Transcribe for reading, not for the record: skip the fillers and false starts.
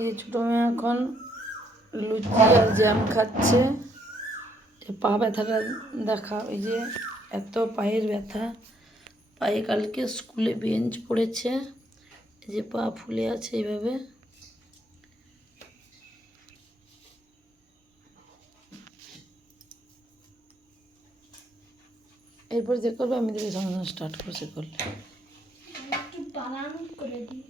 এই ছোটো মেয়ে এখন লুচি আর জ্যাম খাচ্ছে। পা ব্যথাটা দেখা, ওই যে এত পায়ের ব্যথা, পায়ে কালকে স্কুলে বেঞ্চ পড়েছে, এই যে পা ফুলে আছে এইভাবে। এরপর যে করবে আমি দেখে সঙ্গে সঙ্গে স্টার্ট করছে করলে। একটু বানান করে দিই।